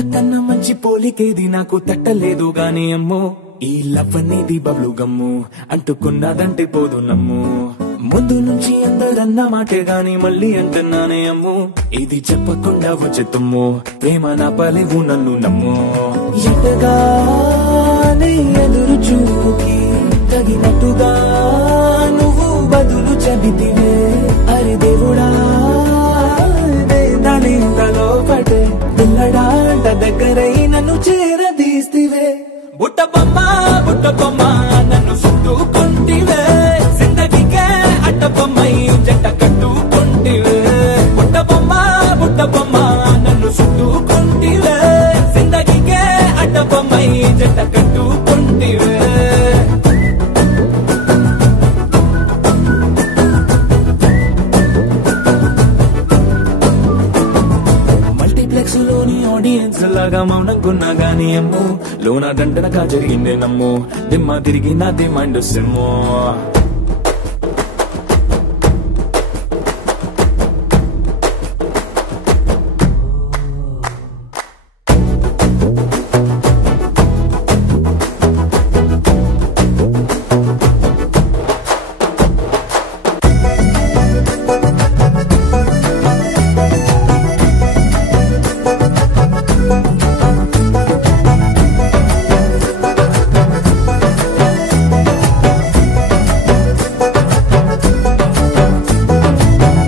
ఇంతకన్నా మంచి పోలికేది నాకు తట్టలేదు గాని అమ్మో ఈ లవ్ అనేది బబ్లు గమ్ము అంటుకున్నదంటే పోదు నమ్ము ముందు నుంచి అందరన్న మాటే గాని మళ్ళీ అంటున్నానే అమ్ము ఇది చెప్పకుండా వచ్చే తుమ్ము ప్రేమ నా పలేవు నన్ను నమ్ము ఎంతగానే ఎదురు చూకి తగినట్టుగా నువ్వు బదులు చెబితివే అరే దేవుడా దానింతలో పడే పిల్లడాంట దగ్గరై నన్ను చేరదీస్తివే బుట్ట బొమ్మ నన్ను చుట్టుకుంటివే జిందగీకే అట్ట బొమ్మై జంట కట్టుకుంటివే బుట్ట బొమ్మ నన్ను చుట్టుకుంటివే జిందగీకే అట్ట బొమ్మై జంట కట్టుకుంటివే ఆడియన్స్ లాగా మౌనంకున్నా గానీ అమ్ము లోన దండనగా జరిగిందే నమ్ము దిమ్మ తిరిగి నాదే మైండ్ సిమ్ము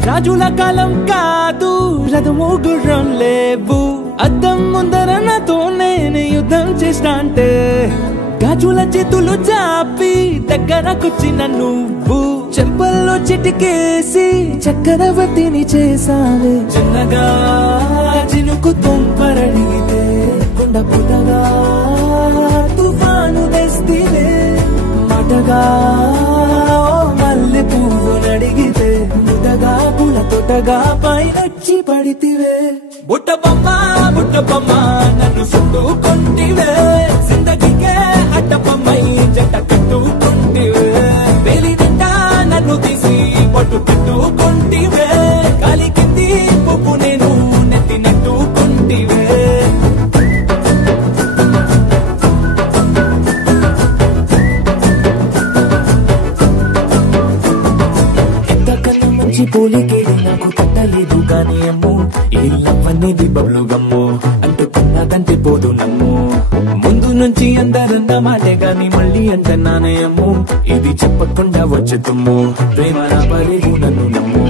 రాజుల కాలం కాదు రథము గుర్రం లేవు అద్దం ముందర నాతో నేను యుద్ధం చేస్తా అంటే గాజుల చేతులు చాపి దగ్గరకొచ్చిన నువ్వు చెంపల్లో చిటికేసి చక్రవర్తిని చేసావే చిన్నగా చినుకు తుంపరడిగితే కొండ పుటగా తుఫాను తెస్తివే మాటగా మల్లె పువ్వు నడిగితే ముదగా పుల తోటగా పైనొచ్చి పడితివే బుట్ట బొమ్మ నన్ను చుట్టుకుంటివే జిందగీకే అట్ట బొమ్మై జంట కట్టుకుంటివే వేలి నిండా నన్ను తీసి పట్టు పెట్టుకుంటివే కాలి కింది పువ్వు నేను నెత్తి నట్టుకుంటివే పోలికేది నాకు తట్టలేదు గాని అమ్ము ఈ లవ్ అనేది బబ్లు గమ్ము అంటుకున్నదంటే పోదు నమ్ము ముందు నుంచి అందరన్న మాటే గాని మళ్ళీ అంటున్నానే అమ్ము ఇది చెప్పకుండా వచ్చే తుమ్ము ప్రేమ నా పలేవు నన్ను నమ్ము